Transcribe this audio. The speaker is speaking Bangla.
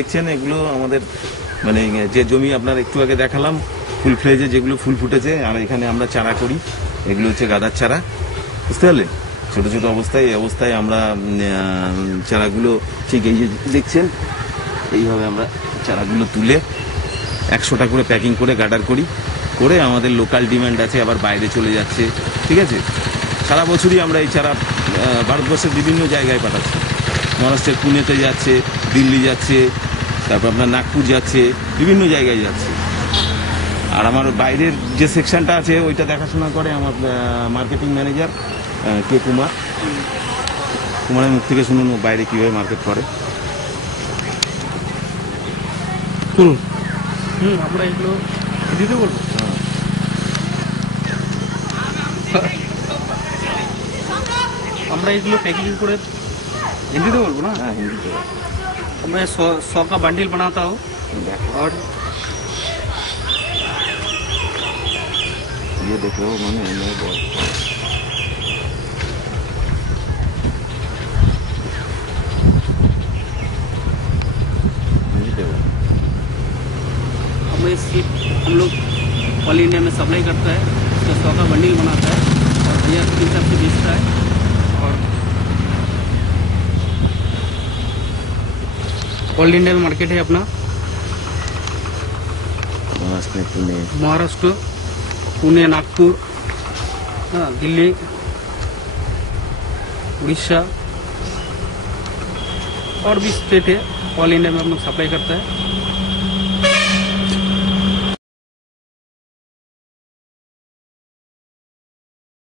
দেখছেন এগুলো আমাদের মানে যে জমি আপনার একটু আগে দেখালাম ফুল ফ্লেজে যেগুলো ফুল ফুটেছে, আর এখানে আমরা চারা করি, এগুলো হচ্ছে গাঁদার চারা, বুঝতে পারলেন? ছোট ছোট এই অবস্থায় আমরা চারাগুলো ঠিক এই যে দেখছেন এইভাবে আমরা চারাগুলো তুলে 100টা করে প্যাকিং করে গার্ডার করি, করে আমাদের লোকাল ডিমান্ড আছে, আবার বাইরে চলে যাচ্ছে, ঠিক আছে? সারা বছরই আমরা এই চারা ভারতবর্ষের বিভিন্ন জায়গায় পাঠাচ্ছি। মহারাষ্ট্রের পুনেতে যাচ্ছে, দিল্লি যাচ্ছে, তারপর আপনার নাগপুর যাচ্ছে, বিভিন্ন জায়গায় যাচ্ছে। আর আমার বাইরের যে সেকশনটা আছে ওইটা দেখাশোনা করে আমার মার্কেটিং ম্যানেজার কে কুমারের মুখ থেকে শুনুন বাইরে কীভাবে মার্কেট করে। আমরা এগুলো দিতে বলবো, আমরা এগুলো पैकेजिंग করে हिंदी बोलबो ना। हाँ हिंदी तो मैं 100 का बंडल बनाता हूँ और ये देख रहे हो मैंने बहुत हमें सिर्फ हम लोग ऑल इंडिया में सप्लाई करता है, उसका 100 का बंडल बनाता है और भैया के हिसाब से बेचता है। और ऑल इंडिया में मार्केट है अपना महाराष्ट्र पुणे नागपुर, हाँ दिल्ली उड़ीसा और भी स्टेट है, ऑल इंडिया में हम लोग सप्लाई करता है।